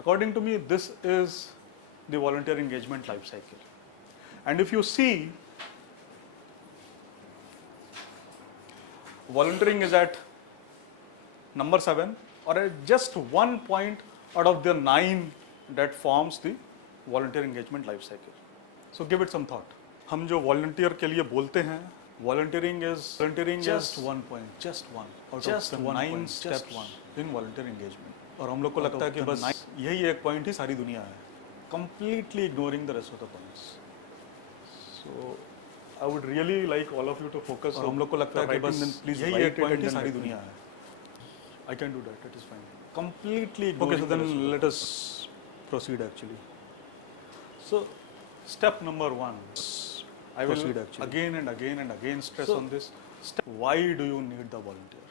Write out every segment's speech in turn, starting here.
According to me, this is the volunteer engagement life cycle. And if you see, volunteering is at number 7 or at just 1 point out of the 9 that forms the volunteer engagement life cycle. So give it some thought. हम जो volunteer के लिए बोलते हैं, volunteering is just 1 point, just one out of the 9 steps in volunteer engagement. और हम लोग को लगता है कि बस यही एक point ही सारी दुनिया है, completely ignoring the rest of the points. So I would really like all of you to focus. और हम लोग को लगता है कि बस यही एक point ही सारी दुनिया है. I can do that. That is fine. Completely ignoring. Okay, so then let us proceed actually. So step number 1. I will again and again stress on this. Step, why do you need the volunteer?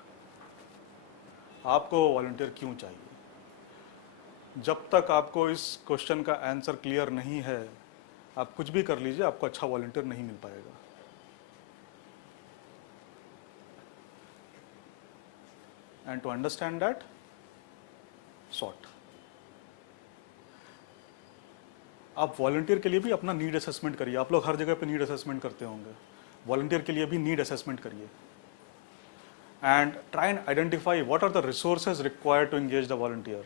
आपको volunteer क्यों चाहिए? जब तक आपको इस क्वेश्चन का answer clear नहीं है, आप कुछ भी कर लीजिए, आपको अच्छा volunteer नहीं मिल पाएगा. And to understand that, sort. आप वॉलंटियर के लिए भी अपना नीड असेसमेंट करिए. आप लोग हर जगह पे नीड असेसमेंट करते होंगे. वॉलंटियर के लिए भी नीड असेसमेंट करिए and try and identify what are the resources required to engage the volunteer.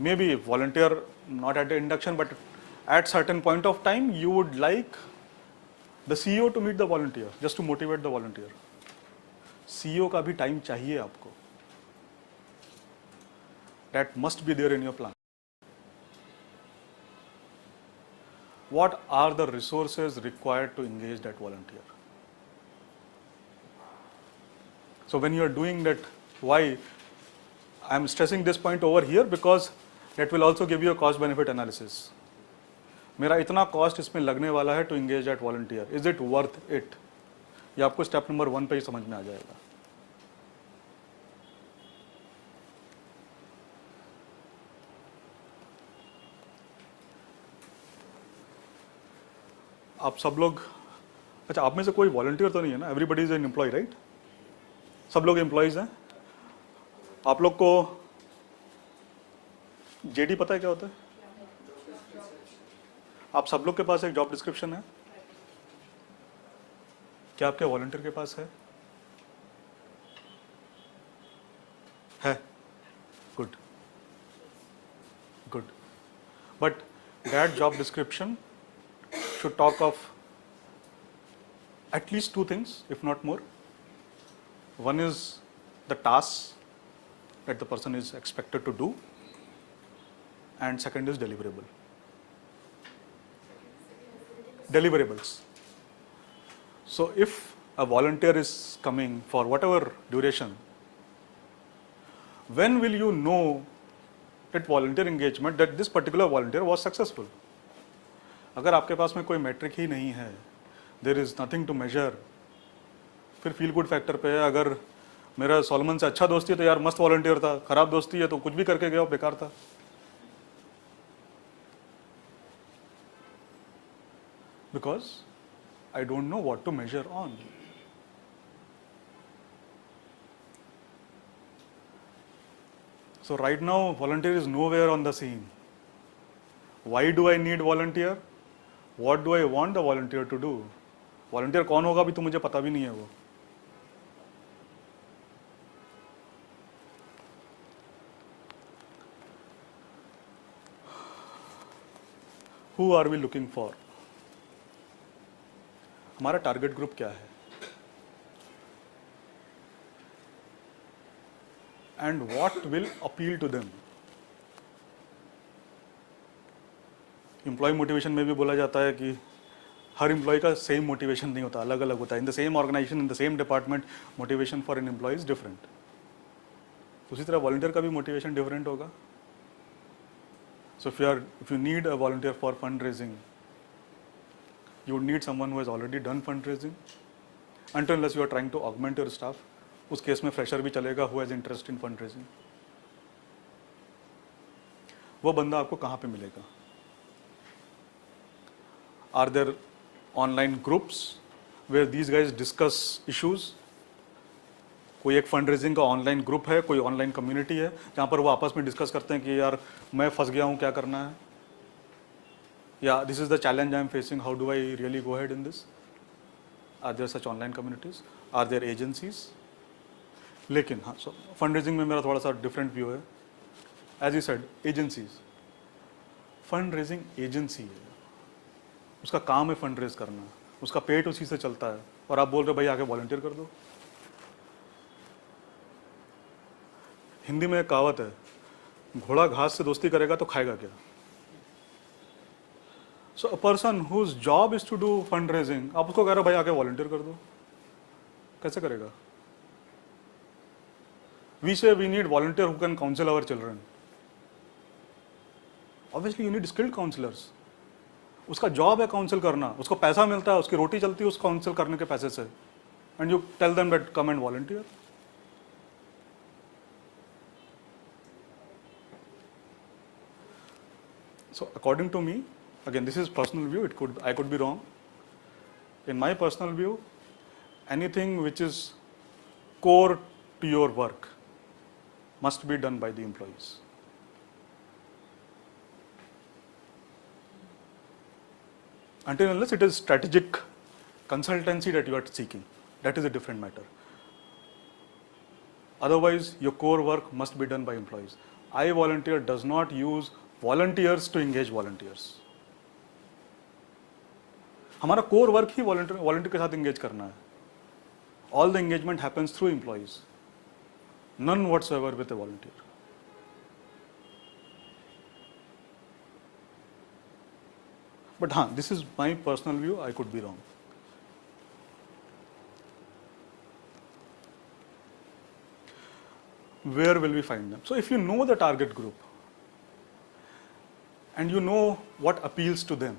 Maybe volunteer not at the induction, but at certain point of time you would like the CEO to meet the volunteer just to motivate the volunteer. CEO का भी टाइम चाहिए आपको. That must be there in your plan. What are the resources required to engage that volunteer? So when you are doing that, why I am stressing this point over here, because that will also give you a cost benefit analysis. मेरा इतना कॉस्ट इसमें लगने वाला है to engage that volunteer. Is it worth it? ये आपको step number 1 पे ही समझ में आ जाएगा. आप सब लोग, अच्छा आप में से कोई वॉलंटियर तो नहीं है ना? Everybody is an employee, right? सब लोग एम्प्लॉयज हैं. आप लोग को जेडी पता है क्या होता है? आप सब लोग के पास एक जॉब डिस्क्रिप्शन है. क्या आपके वॉलंटियर के पास है? Good good. But that job description should talk of at least 2 things, if not more. One is the tasks that the person is expected to do, and second is deliverables. So if a volunteer is coming for whatever duration, when will you know at volunteer engagement that this particular volunteer was successful? अगर आपके पास में कोई मेट्रिक ही नहीं है, there is nothing to measure, फिर feel good factor पे है. अगर मेरा सोलमन से अच्छा दोस्ती है तो यार मस्त वॉलंटियर था, खराब दोस्ती है तो कुछ भी करके गया बेकार था. Because I don't know what to measure on. So right now volunteer is nowhere on the scene. Why do I need volunteer? What do I want the volunteer to do? Volunteer कौन होगा अभी तो मुझे पता भी नहीं है वो. Who are we looking for? हमारा टारगेट ग्रुप क्या है? And what will appeal to them? Employee motivation में भी बोला जाता है कि हर एम्प्लॉय का सेम मोटिवेशन नहीं होता, अलग अलग होता है. In the same organisation, in the same department, motivation for an employee is different. उसी तरह वॉलंटियर का भी मोटिवेशन डिफरेंट होगा. So if you need a volunteer for fund raising, you would need someone who has already done fund raising. Until unless you are trying to augment your staff, उस केस में fresher भी चलेगा who has interest in fund raising. वो बंदा आपको कहाँ पे मिलेगा? Are there online groups where these guys discuss issues? कोई एक फंड रेजिंग का ऑनलाइन ग्रुप है, कोई ऑनलाइन कम्युनिटी है जहाँ पर वो आपस में डिस्कस करते हैं कि यार मैं फंस गया हूँ, क्या करना है, या this is the challenge I am facing, how do I really go head in this. Are there such online communities, are there agencies. लेकिन हाँ, सो फंड रेजिंग में मेरा थोड़ा सा डिफरेंट व्यू है. As you said, agencies, fund raising agency है, उसका काम है फंड रेज करना, उसका पेट उसी से चलता है, और आप बोल रहे हो भाई आके वॉलंटियर कर दो. हिंदी में एक कहावत है, घोड़ा घास से दोस्ती करेगा तो खाएगा क्या. So a person whose job is to do fund raising, आप उसको कह रहे हो भाई आके वॉलंटियर कर दो, कैसे करेगा. We say we need volunteer who can counsel our children. Obviously you need skilled counsellors. उसका जॉब है काउंसिल करना, उसको पैसा मिलता है, उसकी रोटी चलती है उस काउंसिल करने के पैसे से, and you tell them that come and volunteer. So according to me, again this is personal view, I could be wrong. In my personal view, anything which is core to your work must be done by the employees. Until unless it is strategic consultancy that you are seeking, that is a different matter. Otherwise, your core work must be done by employees. iVolunteer does not use volunteers to engage volunteers. हमारा core work ही volunteer के साथ engage करना है. All the engagement happens through employees, none whatsoever with a volunteer. But हाँ, this is my personal view, I could be wrong. Where will we find them? So if you know the target group and you know what appeals to them,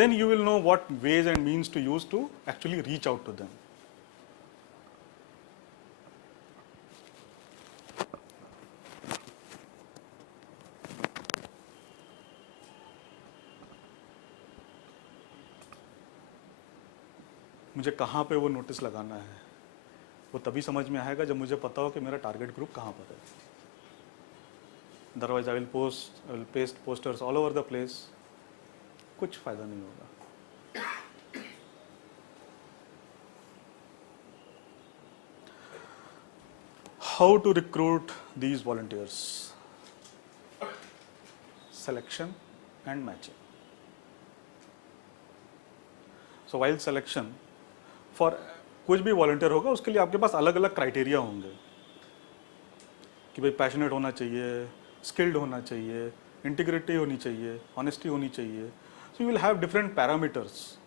then you will know what ways and means to use to actually reach out to them. मुझे कहाँ पे वो नोटिस लगाना है, वो तभी समझ में आएगा जब मुझे पता हो कि मेरा टारगेट ग्रुप कहाँ पर है. Otherwise, I will paste posters all over the place. कुछ फायदा नहीं होगा. How to recruit these volunteers? Selection and matching. So while selection, for कुछ भी वॉलंटियर होगा उसके लिए आपके पास अलग अलग क्राइटेरिया होंगे कि भाई पैशनेट होना चाहिए, स्किल्ड होना चाहिए, इंटीग्रिटी होनी चाहिए, ऑनेस्टी होनी चाहिए. So you will have different parameters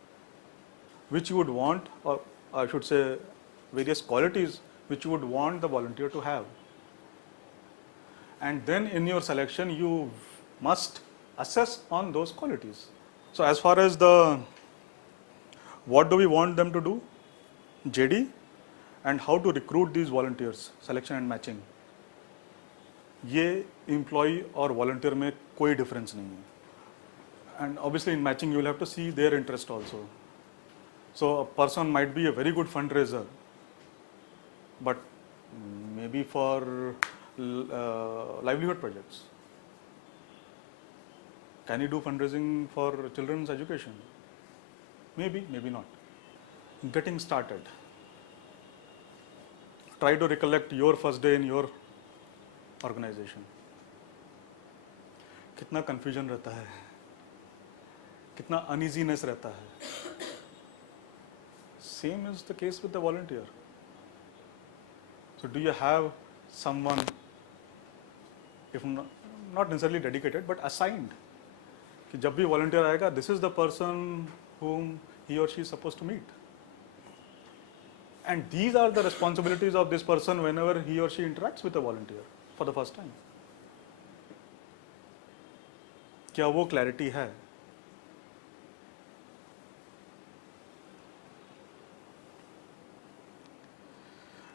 which you would want, और I should say various qualities which you would want the volunteer to have. And then in your selection, you must assess on those qualities. So as far as what do we want them to do, JD, and how to recruit these volunteers, selection and matching, ये employee और volunteer में कोई difference नहीं है. And obviously in matching you will have to see their interest also. So a person might be a very good fundraiser, but maybe for livelihood projects. Can he do fundraising for children's education? Maybe, maybe not. Getting started. Try to recollect your first day in your organization. कितना confusion रहता है, कितना uneasiness रहता है. Same is the case with the volunteer. So do you have someone, if not necessarily dedicated, but assigned, कि जब भी volunteer आएगा, this is the person whom he or she is supposed to meet. And these are the responsibilities of this person whenever he or she interacts with a volunteer for the first time. क्या वो clarity है?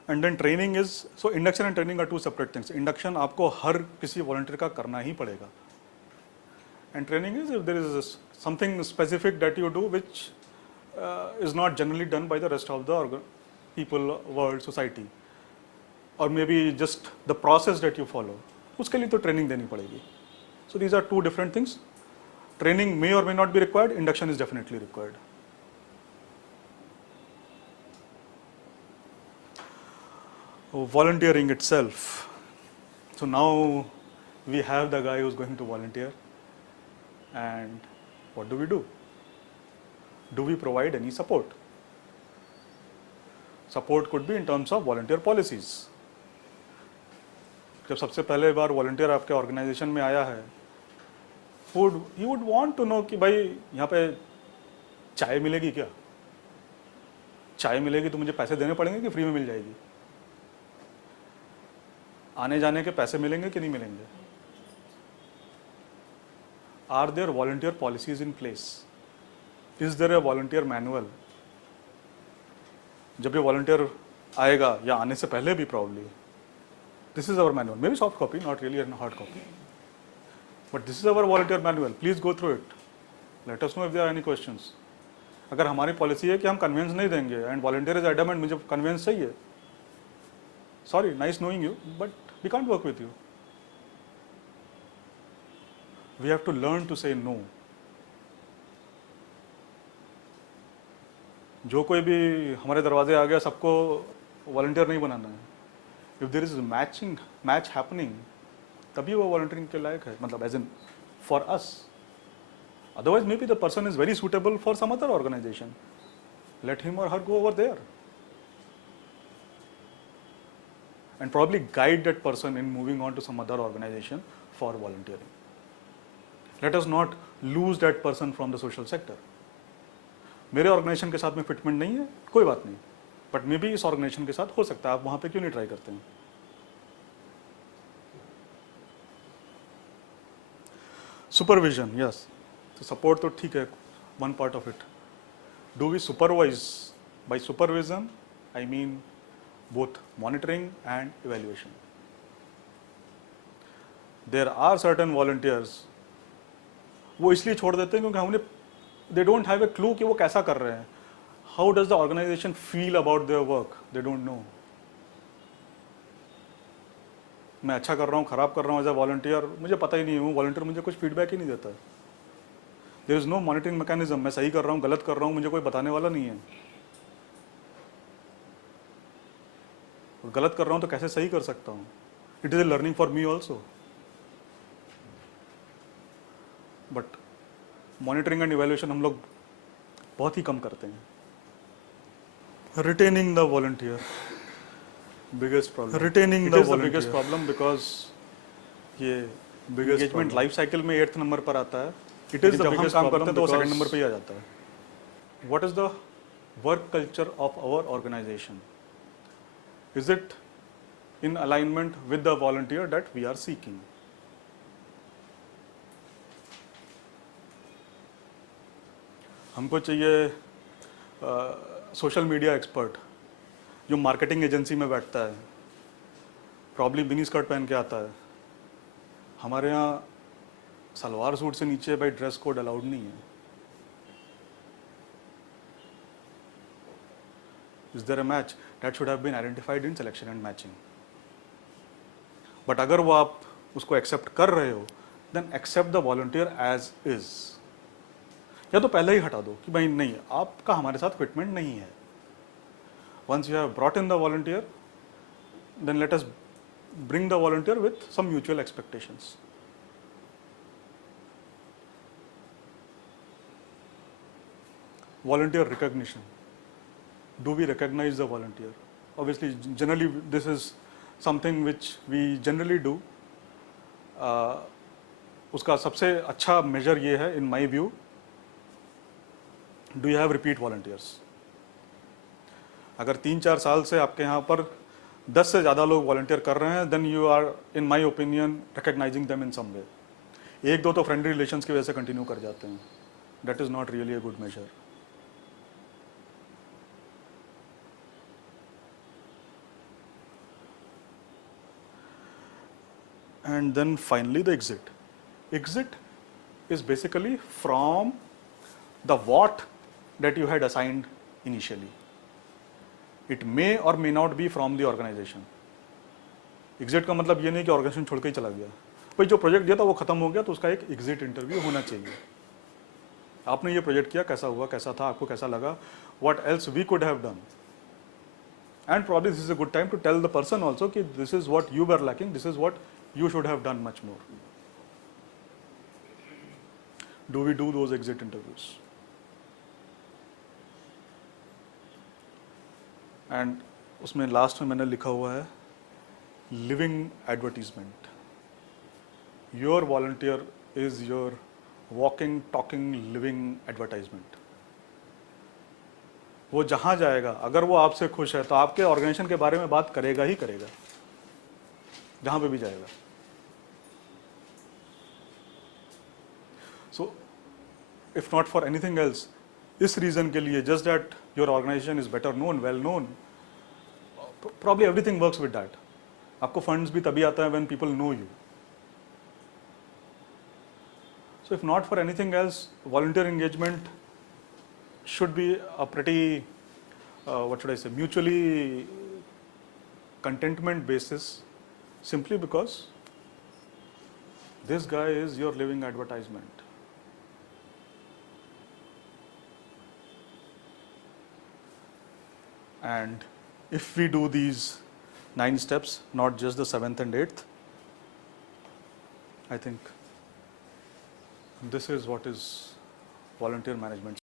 And then training is, so induction and training are two separate things. Induction आपको हर किसी volunteer का करना ही पड़ेगा. And training is if there is something specific that you do which is not generally done by the rest of the people, world, society, or maybe just the process that you follow, उसके लिए तो ट्रेनिंग देनी पड़ेगी. So these are two different things. Training may or may not be required, induction is definitely required. Volunteering itself. So now we have the guy who's going to volunteer, and what do? Do we provide any support? Support could be in terms of volunteer policies. जब सबसे पहले बार volunteer आपके organization में आया है, he would want to know कि भाई यहाँ पे चाय मिलेगी क्या? चाय मिलेगी तो मुझे पैसे देने पड़ेंगे कि फ्री में मिल जाएगी? आने जाने के पैसे मिलेंगे कि नहीं मिलेंगे? Are there volunteer policies in place? Is there a volunteer manual? जब ये volunteer आएगा या आने से पहले भी probably, this is our manual. Maybe soft copy, not really a hard copy. But this is our volunteer manual. Please go through it. Let us know if there are any questions. अगर हमारी पॉलिसी है कि हम conveyance नहीं देंगे and volunteer is adamant मुझे conveyance चाहिए, sorry, nice knowing you but we can't work with you. We have to learn to say no. जो कोई भी हमारे दरवाजे आ गया सबको वॉलंटियर नहीं बनाना है. If there is match happening तभी वो वॉलंटियरिंग के लायक है, मतलब as in for us. Otherwise, maybe the person is very suitable for some other organization. Let him or her go over there. And probably guide that person in moving on to some other organization for volunteering. Let us not lose that person from the social sector. मेरे ऑर्गेनाइजेशन के साथ में फिटमेंट नहीं है, कोई बात नहीं, but may be इस ऑर्गेनाइजेशन के साथ हो सकता है, आप वहां पे क्यों नहीं ट्राई करते हैं? Supervision, yes. सपोर्ट तो ठीक है, one part of it. Do we supervise? By supervision I mean both monitoring and evaluation. There are certain volunteers, वो इसलिए छोड़ देते हैं क्योंकि हमने they don't have a clue कि वो कैसा कर रहे हैं. How does the organisation feel about their work? They don't know. मैं अच्छा कर रहा हूँ, खराब कर रहा हूँ एज ए वॉलंटियर, मुझे पता ही नहीं है. वो वॉलंटियर मुझे कुछ फीडबैक ही नहीं देता है. There is no monitoring mechanism. मैं सही कर रहा हूँ, गलत कर रहा हूँ, मुझे कोई बताने वाला नहीं है. गलत कर रहा हूँ तो कैसे सही कर सकता हूँ? It is a learning for me also. But monitoring and evaluation हम लोग बहुत ही कम करते हैं. Retaining the volunteer, biggest problem. Retaining the biggest problem because ये एंगेजमेंट लाइफ साइकिल में 8th नंबर पर आता है. इट इज जब हम काम करते हैं तो वो 2nd नंबर पे ही आ जाता है. What is the work culture of our organisation? Is it in alignment with the volunteer that we are seeking? हमको चाहिए सोशल मीडिया एक्सपर्ट जो मार्केटिंग एजेंसी में बैठता है, प्रॉब्ली मिनी स्कर्ट पहन के आता है. हमारे यहाँ सलवार सूट से नीचे भाई ड्रेस कोड अलाउड नहीं है. Is there a match? That should have been identified in selection and matching. But अगर वो आप उसको एक्सेप्ट कर रहे हो, then accept the volunteer as is. या तो पहले ही हटा दो कि भाई नहीं, आपका हमारे साथ फिटमेंट नहीं है. Once you have brought in the volunteer, then let us bring the volunteer with some mutual expectations. Volunteer recognition. Do we recognize the volunteer? Obviously, generally this is something which we generally do. उसका सबसे अच्छा measure ये है, in my view, do you have repeat volunteers? अगर 3-4 साल से आपके यहाँ पर 10 से ज़्यादा लोग वॉलंटियर कर रहे हैं, then you are in my opinion recognising them in some way. 1-2 तो फ्रेंडली रिलेशंस की वजह से कंटिन्यू कर जाते हैं. That is not really a good measure. And then finally the exit. Exit is basically from the what that you had assigned initially. It may or may not be from the organisation. Exit का मतलब ये नहीं कि ऑर्गेनाइजेशन छोड़ के ही चला गया, भाई जो प्रोजेक्ट दिया था वो खत्म हो गया तो उसका एक एग्जिट इंटरव्यू होना चाहिए। आपने ये प्रोजेक्ट किया, कैसा हुआ, कैसा था, आपको कैसा लगा, what else we could have done, and probably this is a good time to tell the person also कि this is what you were lacking, this is what you should have done much more. Do we do those exit interviews? And उसमें लास्ट में मैंने लिखा हुआ है living advertisement. Your volunteer is your walking, talking, living advertisement. वो जहाँ जाएगा अगर वो आपसे खुश है तो आपके ऑर्गेनाइजेशन के बारे में बात करेगा ही करेगा, जहाँ पे भी जाएगा। So if not for anything else, इस रीजन के लिए, just that your organisation is better known, well known, probably everything works with that. आपको फंड्स भी तभी आता है when people know you. So if not for anything else, volunteer engagement should be a pretty what should I say, mutually contentment basis, simply because this guy is your living advertisement. And if we do these 9 steps, not just the 7th and 8th, I think this is what is volunteer management.